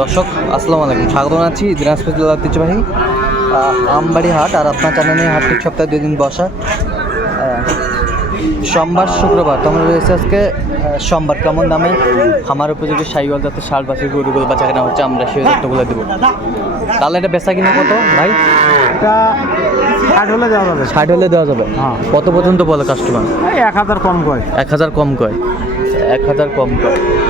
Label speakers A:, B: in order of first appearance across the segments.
A: দর্শক আসসালামু আলাইকুম। স্বাগত জানাচ্ছি দিনাজপুর জেলার ঐতিহ্যবাহী আমবাড়ি হাট আর আপনার জানেন এই হাটটি সপ্তাহে দুই দিন বসা। সোমবার শুক্রবার তো আমরা রয়েছে আজকে সোমবার। কেমন দামে? আমার উপযোগী সাইওয়াল যাতে ষাট বাছুর গরুগুলো বাচ্চা কেনা হচ্ছে আমরা সেই তথ্যগুলো দেবো। তাহলে এটা বেচা কিনা কত ভাই?
B: এটা ষাট হলে দেওয়া যাবে।
A: ষাট হলে দেওয়া যাবে?
B: হ্যাঁ।
A: কত পর্যন্ত বলে কাস্টমার
B: এক হাজার কম কয়।
A: এক হাজার কম কয়। এক হাজার কম।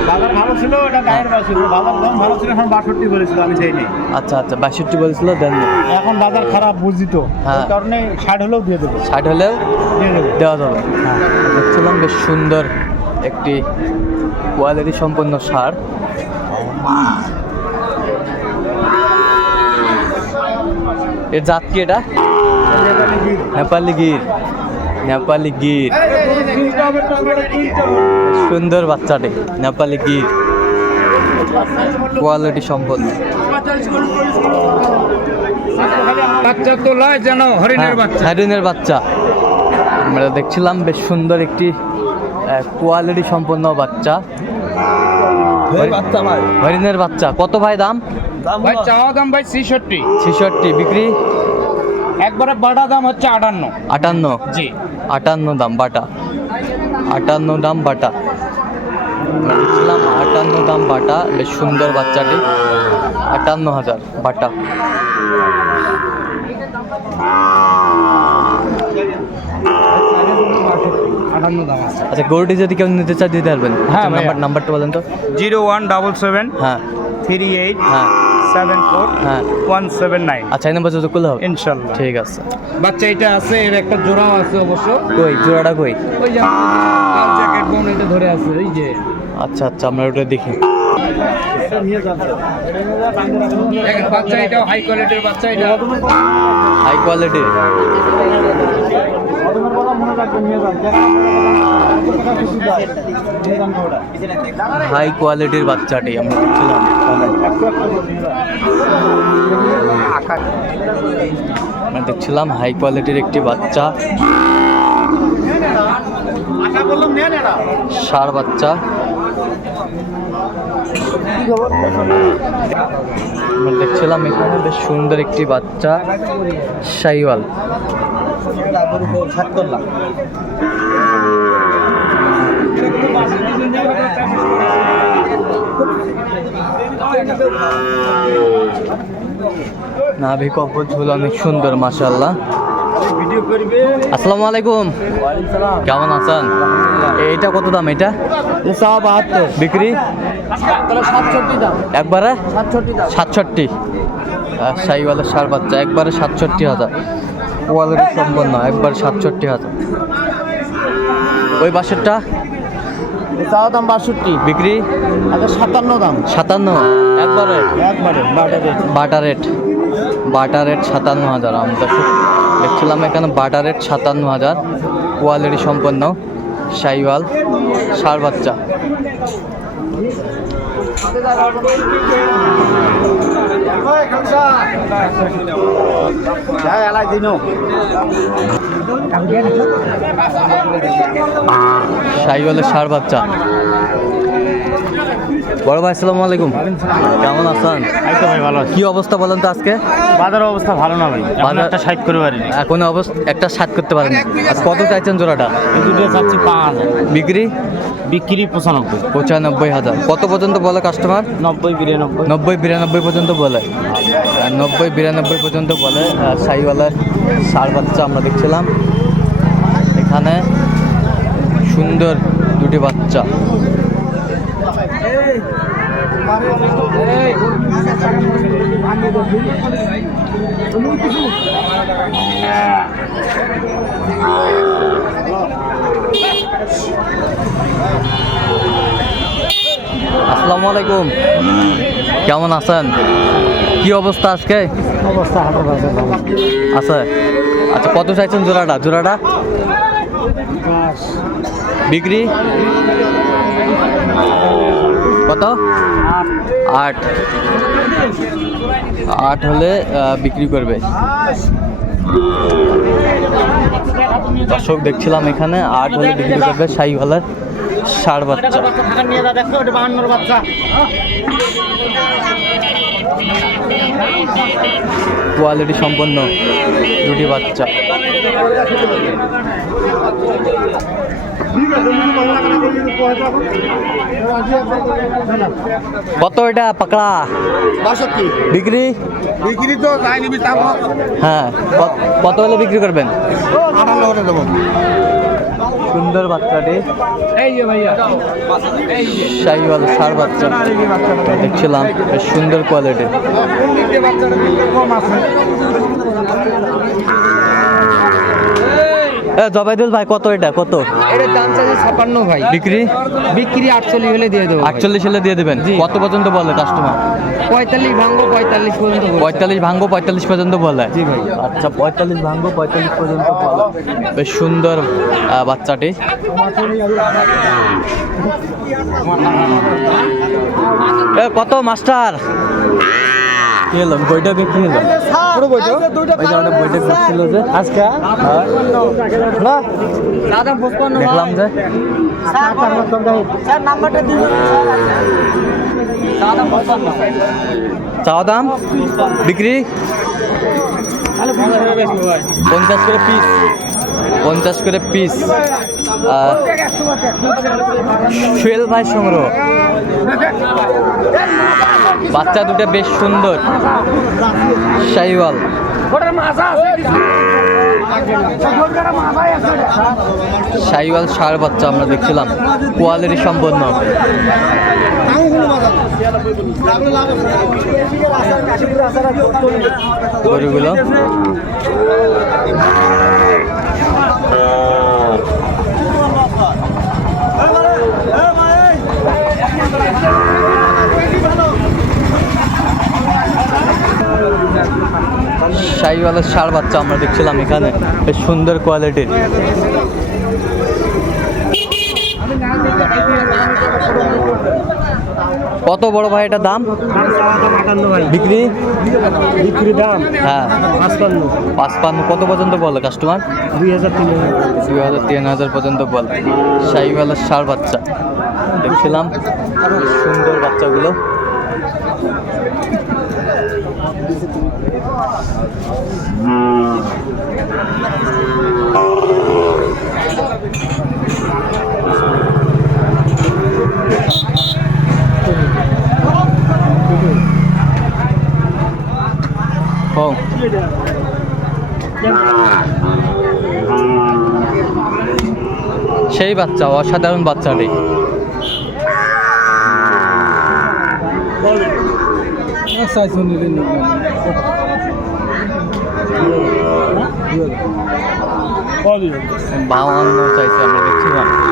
B: বাজার ভালো ছিল এটা গায়ের বাজার বাজার কম ভালো ছিল এখন বাষট্টি বলেছিল আমি দেইনি।
A: আচ্ছা আচ্ছা বাষট্টি বলছিল দেন।
B: এখন বাজার খারাপ বুঝি তো।
A: হ্যাঁ।
B: কারণে ষাট হলেও দিয়ে দেবো।
A: ষাট হলেও
B: দিয়ে দেবো।
A: দেওয়া যাবে।
B: হ্যাঁ।
A: দেখছিলাম বেশ সুন্দর একটি কোয়ালিটি সম্পন্ন সার। এর জাত কি এটা? নেপালি গির। নেপালি গির সুন্দর বাচ্চাটি নেপালি গির কোয়ালিটি সম্পন্ন।
B: বাচ্চা তো লয় যেন হরিণের বাচ্চা।
A: হ্যারিনের বাচ্চা। আমরা দেখছিলাম বেশ সুন্দর একটি কোয়ালিটি সম্পন্ন বাচ্চা। হরিণের বাচ্চা। কত ভাই দাম?
B: ভাই চাওয়া দাম ভাই ছিষট্টি।
A: ছেষট্টি বিক্রি?
B: একবারে বাটা দাম হচ্ছে আটান্ন।
A: আটান্ন?
B: জি।
A: আটান্ন দাম বাটা। আটান্ন দাম বাটা। দেখছিলাম আটান্ন দাম বাটা। বেশ সুন্দর বাচ্চাটি। আটান্ন হাজার বাটা। আচ্ছা গরুটি যদি কেউ নিতে চায় দিতে পারবেন।
B: হ্যাঁ,
A: আচ্ছা, নাম্বার নাম্বারটা বলেন তো।
B: জিরো ওয়ান ডাবল সেভেন
A: হ্যাঁ।
B: থ্রি এইট
A: হ্যাঁ।
B: সেভেন ফোর
A: হ্যাঁ।
B: One seven nine.
A: আচ্ছা এই নাম্বার যোগাযোগ করলে হবে।
B: ইনশাল্লাহ।
A: ঠিক আছে।
B: বাচ্চা এটা আছে এর একটা জোড়াও আছে অবশ্য।
A: কই? জোড়াটা কই?
B: ওই যে জ্যাকেট বোন এটা ধরে আছে এই যে।
A: আচ্ছা আচ্ছা আমরা ওটা দেখি।
B: বাচ্চা এটাও হাই কোয়ালিটির বাচ্চা এটা।
A: হাই কোয়ালিটি হাই কোয়ালিটির বাচ্চাটি আমরা দেখছিলাম আমরা দেখছিলাম হাই কোয়ালিটির একটি বাচ্চা। সার বাচ্চা। দেখছিলাম এখানে বেশ সুন্দর একটি বাচ্চা শাইওয়াল। নাভি কপল ঝুল অনেক সুন্দর মাশাল্লাহ আসসালামু আলাইকুম। কেমন আছেন? এইটা কত দাম এটা?
B: বাহাত্তর।
A: বিক্রি? একবারে?
B: সাতষট্টি
A: সাইওয়ালের সার বাচ্চা একবারে সাতষট্টি হাজার। কোয়ালিটি সম্পন্ন একবারে সাতষট্টি হাজার। ওই বাসেরটা?
B: চাওয়া দাম বাষট্টি।
A: বিক্রি?
B: আচ্ছা সাতান্ন দাম।
A: সাতান্ন। একবারে?
B: একবারে বাটা রেট।
A: বাটা রেট। বাটা রেট সাতান্ন হাজার। আমরা শু- দেখছিলাম এখানে বাটারের সাতান্ন হাজার কোয়ালিটি সম্পন্ন সাইওয়াল সার বাচ্চা। সাইওয়ালের সার বাচ্চা। বড় ভাই আসসালামু আলাইকুম। কেমন আছেন?
B: ভাই ভালো
A: কি অবস্থা বলেন তো আজকে?
B: বাজার অবস্থা ভালো না ভাই।
A: বাজার-
B: একটা সাইড করে পারিনি।
A: এখন অবস্থা একটা সাত করতে পারেন। আর কত চাইছেন জোড়াটা?
B: দুটো চাচ্ছি পাঁচ হাজার।
A: বিক্রি?
B: বিক্রি পঁচানব্বই।
A: পঁচানব্বই হাজার। কত পর্যন্ত বলে কাস্টমার
B: নব্বই বিরানব্বই।
A: নব্বই বিরানব্বই পর্যন্ত বলে। নব্বই বিরানব্বই পর্যন্ত বলে আর সাইওয়ালার সার বাচ্চা আমরা দেখছিলাম। এখানে সুন্দর দুটি বাচ্চা। আসসালামু আলাইকুম কেমন আছেন? কি অবস্থা আজকে?
B: অবস্থা
A: আছে? আচ্ছা কত চাইছেন জোড়াটা? জোড়াটা? বিক্রি? কত? আট। আট হলে বিক্রি করবে। দর্শক, দেখছিলাম এখানে আট হলে বিক্রি করবে
B: ওটা বাহান্নর বাচ্চা।
A: কোয়ালিটি সম্পন্ন দুটি বাচ্চা। কত এটা পাকড়া?
B: বাষট্টি।
A: বিক্রি?
B: বিক্রি তো যাই নিবি
A: হ্যাঁ কত- হলে বিক্রি করবেন?
B: আটান্ন করে দেবো।
A: সুন্দর বাচ্চাটি।
B: এই যে ভাইয়া।
A: শাহিওয়াল সার বাচ্চা। দেখছিলাম সুন্দর কোয়ালিটি
B: কম আছে?
A: জবাইদুল ভাই কত এটা? কত?
C: এটার দাম চাইছে ছাপান্ন ভাই।
A: বিক্রি?
C: বিক্রি আটচল্লিশ হলে দিয়ে দেবো
A: আটচল্লিশ হলে দিয়ে দেবেন? কত পর্যন্ত বলে কাস্টমার
C: পঁয়তাল্লিশ ভাঙবো পঁয়তাল্লিশ পর্যন্ত।
A: পঁয়তাল্লিশ ভাঙ্গো পঁয়তাল্লিশ পর্যন্ত বলে?
C: জি ভাই।
A: আচ্ছা পঁয়তাল্লিশ ভাঙ্গো পঁয়তাল্লিশ পর্যন্ত বলে। বেশ সুন্দর বাচ্চাটি। এ, কত মাস্টার? কি হলো বইটা কি হলো
B: পুরো বইটা?
A: ওই ওটা বইটা করছিল যে
B: আজকে
A: না?
C: দাদা পঁচপান্ন
A: দেখলাম যে।
C: স্যার নাম্বারটা দিন। দাদা পঁচপান্ন
A: চাওয়া দাম? বিক্রি? পঞ্চাশ করে পিস। পঞ্চাশ করে পিস সুয়েল ভাই সংগ্রহ। বাচ্চা দুটো বেশ সুন্দর। শাহিওয়াল। শাহিওয়াল সার বাচ্চা আমরা দেখছিলাম। কোয়ালিটি সম্পন্ন। গরুগুলো। শাহিওয়ালের সার বাচ্চা আমরা দেখছিলাম এখানে। বেশ সুন্দর কোয়ালিটির কত বড় ভাই এটা দাম? বিক্রি?
B: বিক্রি দাম?
A: হ্যাঁ।
B: পাঁচপান্ন।
A: পাঁচপান্ন। কত পর্যন্ত বলে কাস্টমার
B: দুই হাজার তিন
A: দুই হাজার তিন হাজার পর্যন্ত বলে। শাহিওয়ালের সার বাচ্চা। দেখছিলাম। সুন্দর বাচ্চাগুলো। ও। সেই বাচ্চা অসাধারণ বাচ্চাটি। বাউান্ন চাইছে আমরা